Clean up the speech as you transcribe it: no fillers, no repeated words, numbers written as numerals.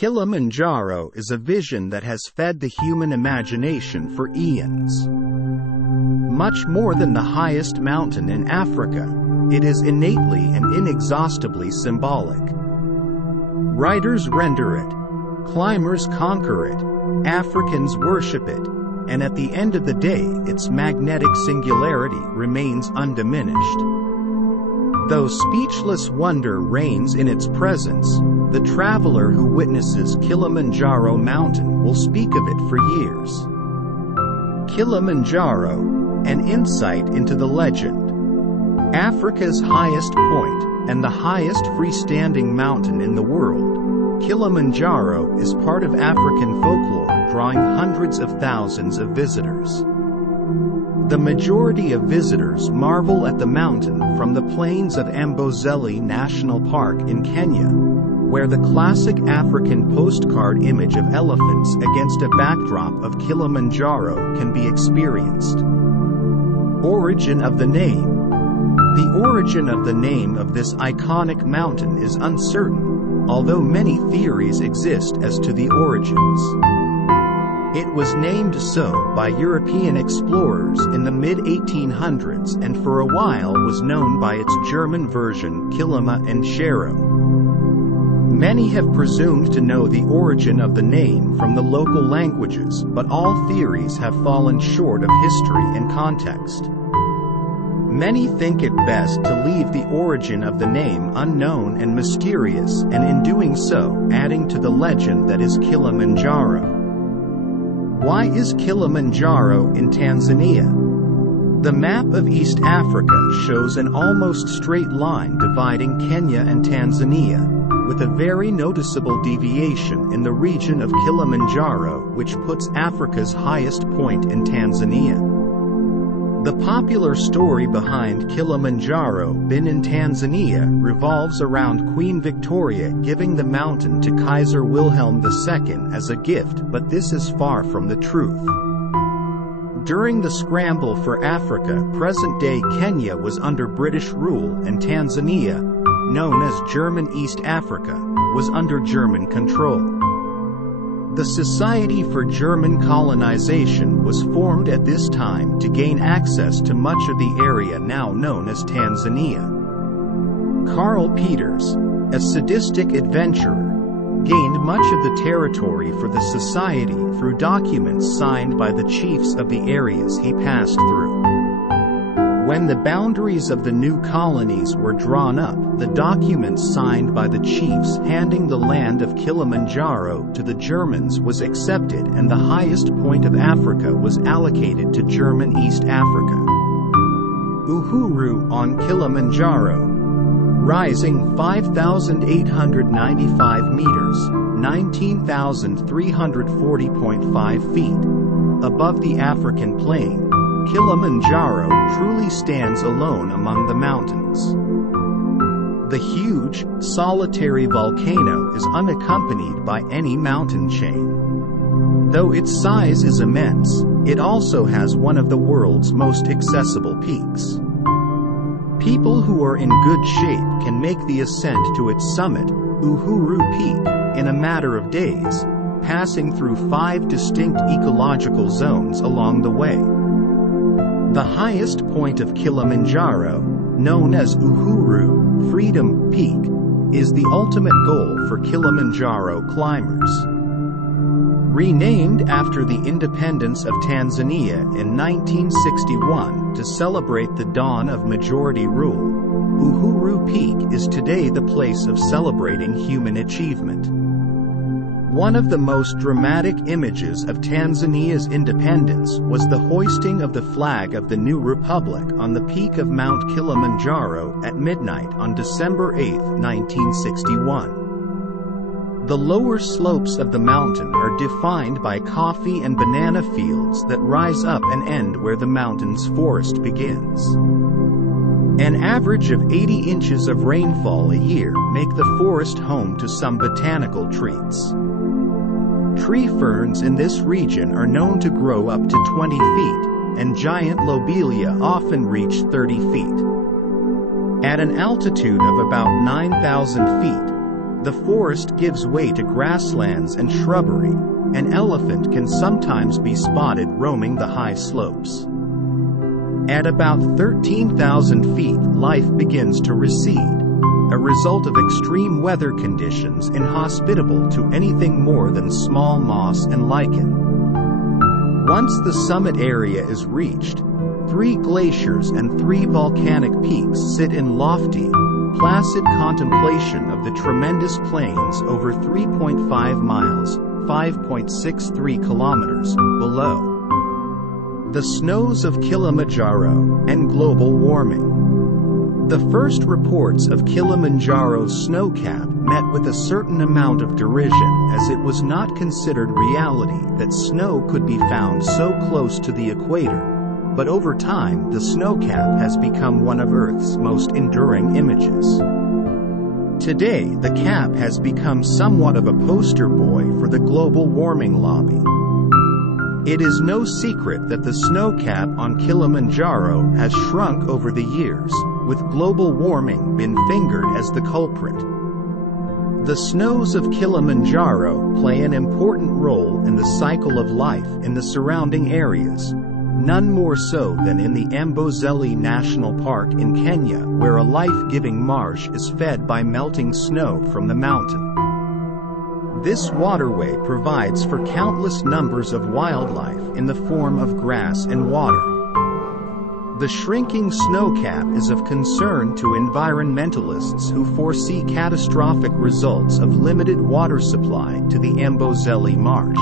Kilimanjaro is a vision that has fed the human imagination for eons. Much more than the highest mountain in Africa, it is innately and inexhaustibly symbolic. Writers render it, climbers conquer it, Africans worship it, and at the end of the day its magnetic singularity remains undiminished. Though speechless wonder reigns in its presence, the traveler who witnesses Kilimanjaro mountain will speak of it for years. Kilimanjaro, an insight into the legend. Africa's highest point, and the highest freestanding mountain in the world, Kilimanjaro is part of African folklore, drawing hundreds of thousands of visitors. The majority of visitors marvel at the mountain from the plains of Amboseli National Park in Kenya, where the classic African postcard image of elephants against a backdrop of Kilimanjaro can be experienced. Origin of the name. The origin of the name of this iconic mountain is uncertain, although many theories exist as to the origins. It was named so by European explorers in the mid-1800s and for a while was known by its German version Kilimanjaro. Many have presumed to know the origin of the name from the local languages, but all theories have fallen short of history and context. Many think it best to leave the origin of the name unknown and mysterious, and in doing so, adding to the legend that is Kilimanjaro. Why is Kilimanjaro in Tanzania? The map of East Africa shows an almost straight line dividing Kenya and Tanzania, with a very noticeable deviation in the region of Kilimanjaro, which puts Africa's highest point in Tanzania. The popular story behind Kilimanjaro being in Tanzania revolves around Queen Victoria giving the mountain to Kaiser Wilhelm II as a gift, but this is far from the truth. During the scramble for Africa, present-day Kenya was under British rule and Tanzania, known as German East Africa, was under German control. The Society for German Colonization was formed at this time to gain access to much of the area now known as Tanzania. Karl Peters, a sadistic adventurer, gained much of the territory for the society through documents signed by the chiefs of the areas he passed through. When the boundaries of the new colonies were drawn up, the documents signed by the chiefs handing the land of Kilimanjaro to the Germans was accepted, and the highest point of Africa was allocated to German East Africa. Uhuru on Kilimanjaro. Rising 5,895 meters, 19,340.5 feet, above the African plain, Kilimanjaro truly stands alone among the mountains. The huge, solitary volcano is unaccompanied by any mountain chain. Though its size is immense, it also has one of the world's most accessible peaks. People who are in good shape can make the ascent to its summit, Uhuru Peak, in a matter of days, passing through 5 distinct ecological zones along the way. The highest point of Kilimanjaro, known as Uhuru Freedom Peak, is the ultimate goal for Kilimanjaro climbers. Renamed after the independence of Tanzania in 1961 to celebrate the dawn of majority rule, Uhuru Peak is today the place of celebrating human achievement. One of the most dramatic images of Tanzania's independence was the hoisting of the flag of the new republic on the peak of Mount Kilimanjaro at midnight on December 8, 1961. The lower slopes of the mountain are defined by coffee and banana fields that rise up and end where the mountain's forest begins. An average of 80 inches of rainfall a year make the forest home to some botanical treats. Tree ferns in this region are known to grow up to 20 feet, and giant lobelia often reach 30 feet. At an altitude of about 9,000 feet, The forest gives way to grasslands and shrubbery. An elephant can sometimes be spotted roaming the high slopes. At about 13,000 feet, life begins to recede, a result of extreme weather conditions inhospitable to anything more than small moss and lichen. Once the summit area is reached, 3 glaciers and 3 volcanic peaks sit in lofty, placid contemplation of the tremendous plains over 3.5 miles, 5.63 kilometers, below. The snows of Kilimanjaro and global warming. The first reports of Kilimanjaro's snowcap met with a certain amount of derision, as it was not considered reality that snow could be found so close to the equator. But over time, the snowcap has become one of Earth's most enduring images. Today, the cap has become somewhat of a poster boy for the global warming lobby. It is no secret that the snowcap on Kilimanjaro has shrunk over the years, with global warming being fingered as the culprit. The snows of Kilimanjaro play an important role in the cycle of life in the surrounding areas, none more so than in the Amboseli National Park in Kenya, where a life-giving marsh is fed by melting snow from the mountain. This waterway provides for countless numbers of wildlife in the form of grass and water. The shrinking snowcap is of concern to environmentalists who foresee catastrophic results of limited water supply to the Amboseli Marsh.